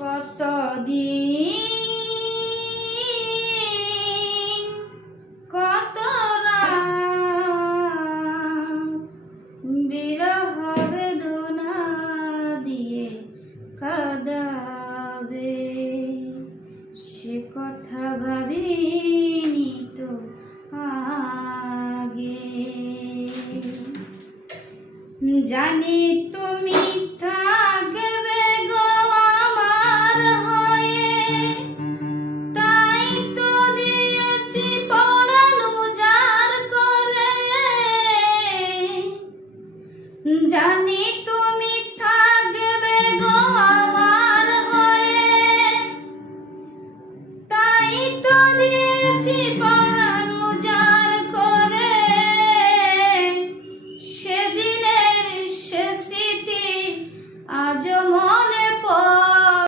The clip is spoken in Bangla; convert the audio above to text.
কতদিন কত বিরহ বেদনা দিয়ে কাঁদাবে, সে কথা ভাবিনি তো আগে। জানি